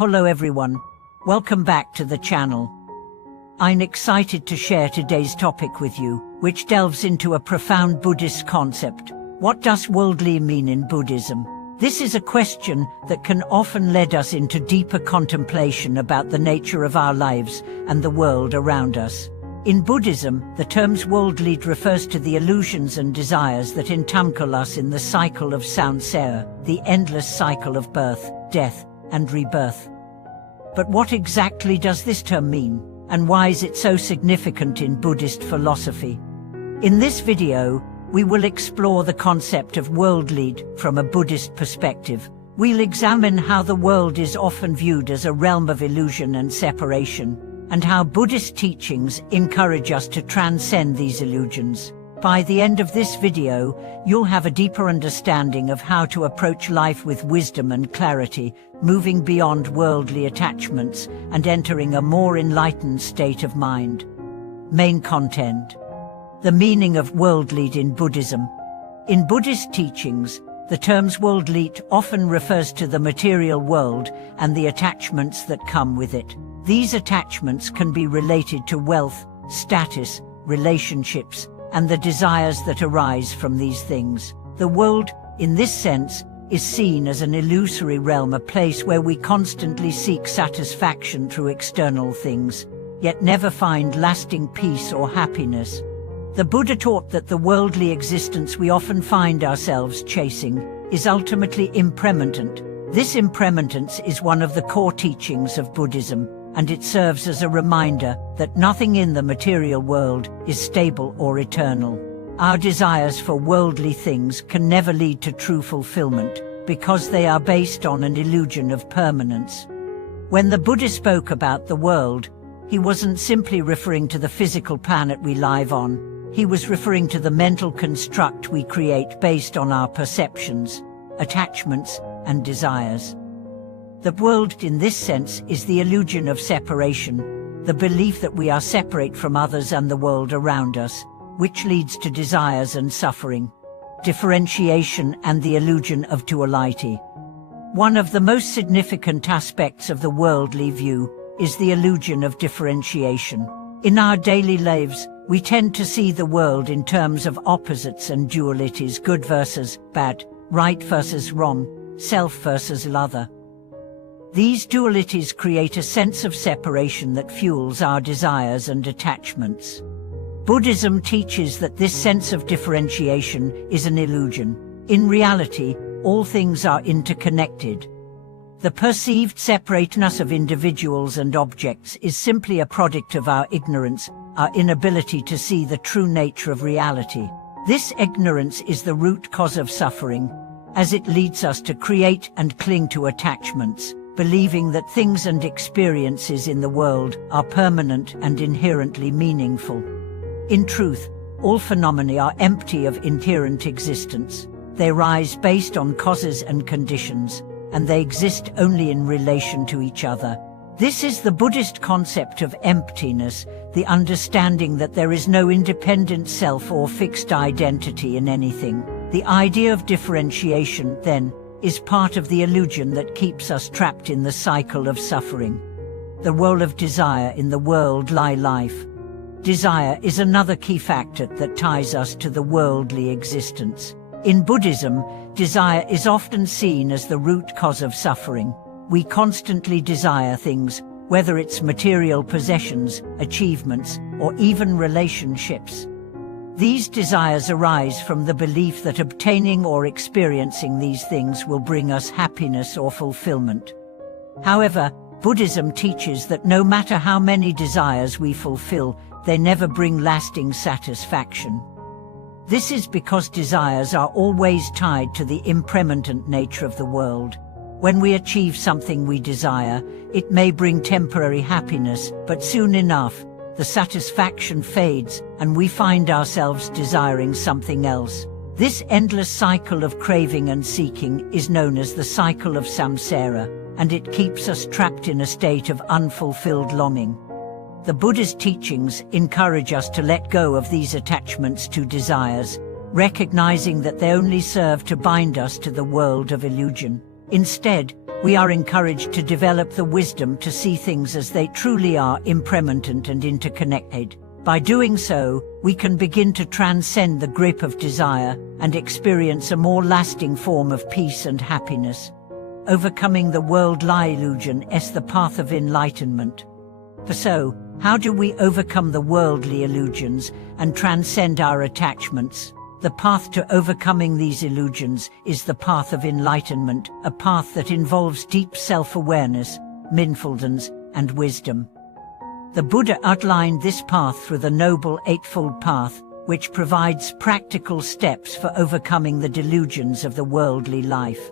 Hello everyone, welcome back to the channel. I'm excited to share today's topic with you, which delves into a profound Buddhist concept. What does worldly mean in Buddhism? This is a question that can often lead us into deeper contemplation about the nature of our lives and the world around us. In Buddhism, the term worldly refers to the illusions and desires that entangle us in the cycle of samsara, the endless cycle of birth, death, and rebirth. But what exactly does this term mean, and why is it so significant in Buddhist philosophy? In this video, we will explore the concept of worldly from a Buddhist perspective. We'll examine how the world is often viewed as a realm of illusion and separation, and how Buddhist teachings encourage us to transcend these illusions. By the end of this video, you'll have a deeper understanding of how to approach life with wisdom and clarity, moving beyond worldly attachments and entering a more enlightened state of mind. Main content. The meaning of worldly in Buddhism. In Buddhist teachings, the term worldly often refers to the material world and the attachments that come with it. These attachments can be related to wealth, status, relationships, and the desires that arise from these things. The world, in this sense, is seen as an illusory realm, a place where we constantly seek satisfaction through external things, yet never find lasting peace or happiness. The Buddha taught that the worldly existence we often find ourselves chasing is ultimately impermanent. This impermanence is one of the core teachings of Buddhism, and it serves as a reminder that nothing in the material world is stable or eternal. Our desires for worldly things can never lead to true fulfillment, because they are based on an illusion of permanence. When the Buddha spoke about the world, he wasn't simply referring to the physical planet we live on. He was referring to the mental construct we create based on our perceptions, attachments, and desires. The world, in this sense, is the illusion of separation, the belief that we are separate from others and the world around us, which leads to desires and suffering. Differentiation and the illusion of duality. One of the most significant aspects of the worldly view is the illusion of differentiation. In our daily lives, we tend to see the world in terms of opposites and dualities: good versus bad, right versus wrong, self versus other. These dualities create a sense of separation that fuels our desires and attachments. Buddhism teaches that this sense of differentiation is an illusion. In reality, all things are interconnected. The perceived separateness of individuals and objects is simply a product of our ignorance, our inability to see the true nature of reality. This ignorance is the root cause of suffering, as it leads us to create and cling to attachments, believing that things and experiences in the world are permanent and inherently meaningful. In truth, all phenomena are empty of inherent existence. They rise based on causes and conditions, and they exist only in relation to each other. This is the Buddhist concept of emptiness, the understanding that there is no independent self or fixed identity in anything. The idea of differentiation, then, is part of the illusion that keeps us trapped in the cycle of suffering. The role of desire in the worldly life. Desire is another key factor that ties us to the worldly existence. In Buddhism, desire is often seen as the root cause of suffering. We constantly desire things, whether it's material possessions, achievements, or even relationships. These desires arise from the belief that obtaining or experiencing these things will bring us happiness or fulfillment. However, Buddhism teaches that no matter how many desires we fulfill, they never bring lasting satisfaction. This is because desires are always tied to the impermanent nature of the world. When we achieve something we desire, it may bring temporary happiness, but soon enough, the satisfaction fades and we find ourselves desiring something else. This endless cycle of craving and seeking is known as the cycle of samsara, and it keeps us trapped in a state of unfulfilled longing. The Buddha's teachings encourage us to let go of these attachments to desires, recognizing that they only serve to bind us to the world of illusion. Instead, we are encouraged to develop the wisdom to see things as they truly are, impermanent and interconnected. By doing so, we can begin to transcend the grip of desire and experience a more lasting form of peace and happiness. Overcoming the worldly illusion is the path of enlightenment. So, how do we overcome the worldly illusions and transcend our attachments? The path to overcoming these illusions is the path of enlightenment, a path that involves deep self-awareness, mindfulness, and wisdom. The Buddha outlined this path through the Noble Eightfold Path, which provides practical steps for overcoming the delusions of the worldly life.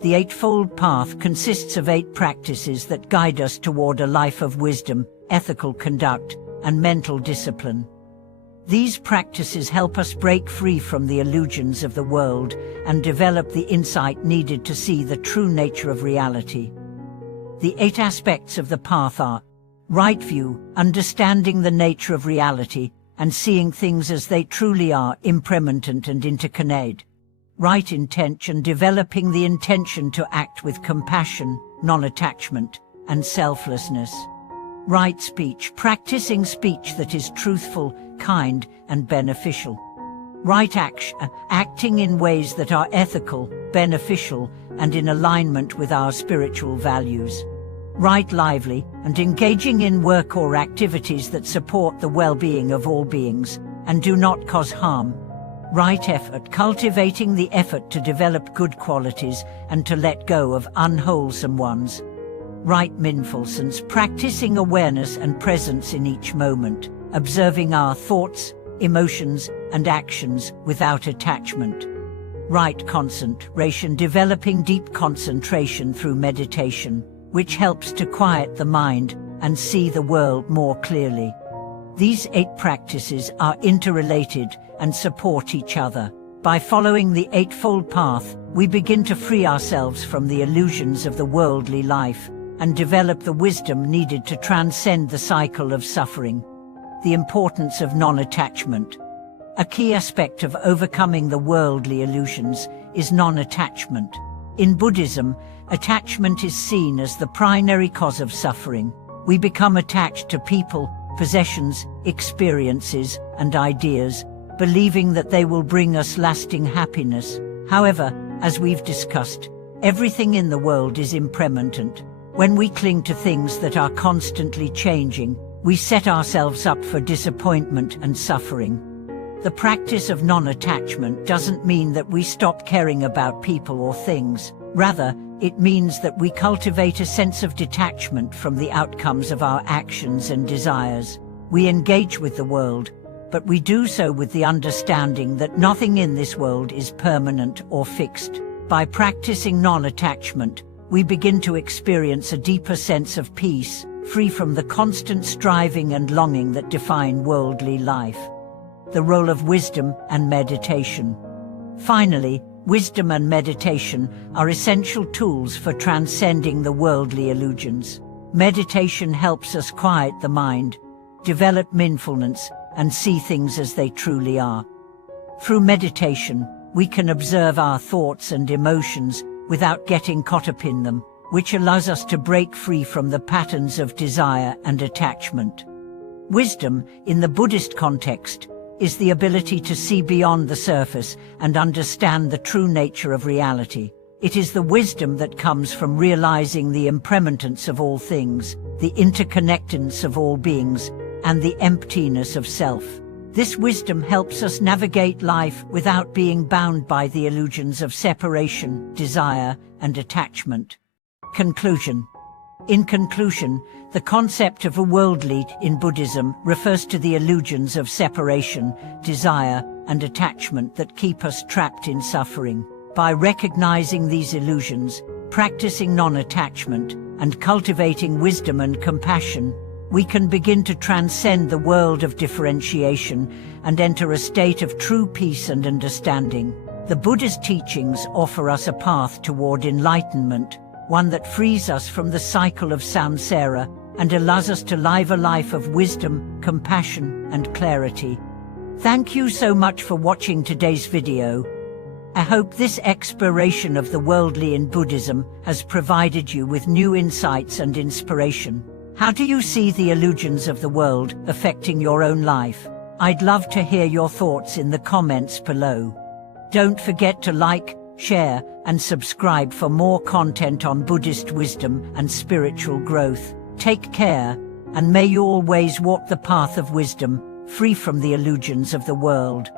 The Eightfold Path consists of 8 practices that guide us toward a life of wisdom, ethical conduct, and mental discipline. These practices help us break free from the illusions of the world and develop the insight needed to see the true nature of reality. The 8 aspects of the path are: right view, understanding the nature of reality and seeing things as they truly are, impermanent and interconnected. Right intention, developing the intention to act with compassion, non-attachment, and selflessness. Right speech, practicing speech that is truthful, kind, and beneficial. Right action, acting in ways that are ethical, beneficial, and in alignment with our spiritual values. Right lively, and engaging in work or activities that support the well-being of all beings and do not cause harm. Right effort, cultivating the effort to develop good qualities and to let go of unwholesome ones. Right mindfulness, practicing awareness and presence in each moment, observing our thoughts, emotions, and actions without attachment. Right concentration, developing deep concentration through meditation, which helps to quiet the mind and see the world more clearly. These 8 practices are interrelated and support each other. By following the Eightfold Path, we begin to free ourselves from the illusions of the worldly life and develop the wisdom needed to transcend the cycle of suffering. The importance of non-attachment. A key aspect of overcoming the worldly illusions is non-attachment. In Buddhism, attachment is seen as the primary cause of suffering. We become attached to people, possessions, experiences, and ideas, believing that they will bring us lasting happiness. However, as we've discussed, everything in the world is impermanent. When we cling to things that are constantly changing, we set ourselves up for disappointment and suffering. The practice of non-attachment doesn't mean that we stop caring about people or things. Rather, it means that we cultivate a sense of detachment from the outcomes of our actions and desires. We engage with the world, but we do so with the understanding that nothing in this world is permanent or fixed. By practicing non-attachment, we begin to experience a deeper sense of peace, free from the constant striving and longing that define worldly life. The role of wisdom and meditation. Finally, wisdom and meditation are essential tools for transcending the worldly illusions. Meditation helps us quiet the mind, develop mindfulness, and see things as they truly are. Through meditation, we can observe our thoughts and emotions without getting caught up in them, which allows us to break free from the patterns of desire and attachment. Wisdom, in the Buddhist context, is the ability to see beyond the surface and understand the true nature of reality. It is the wisdom that comes from realizing the impermanence of all things, the interconnectedness of all beings, and the emptiness of self. This wisdom helps us navigate life without being bound by the illusions of separation, desire, and attachment. Conclusion. In conclusion, the concept of a worldly in Buddhism refers to the illusions of separation, desire, and attachment that keep us trapped in suffering. By recognizing these illusions, practicing non-attachment, and cultivating wisdom and compassion, we can begin to transcend the world of differentiation and enter a state of true peace and understanding. The Buddha's teachings offer us a path toward enlightenment, one that frees us from the cycle of samsara and allows us to live a life of wisdom, compassion, and clarity. Thank you so much for watching today's video. I hope this exploration of the worldly in Buddhism has provided you with new insights and inspiration. How do you see the illusions of the world affecting your own life? I'd love to hear your thoughts in the comments below. Don't forget to like, share, and subscribe for more content on Buddhist wisdom and spiritual growth. Take care, and may you always walk the path of wisdom, free from the illusions of the world.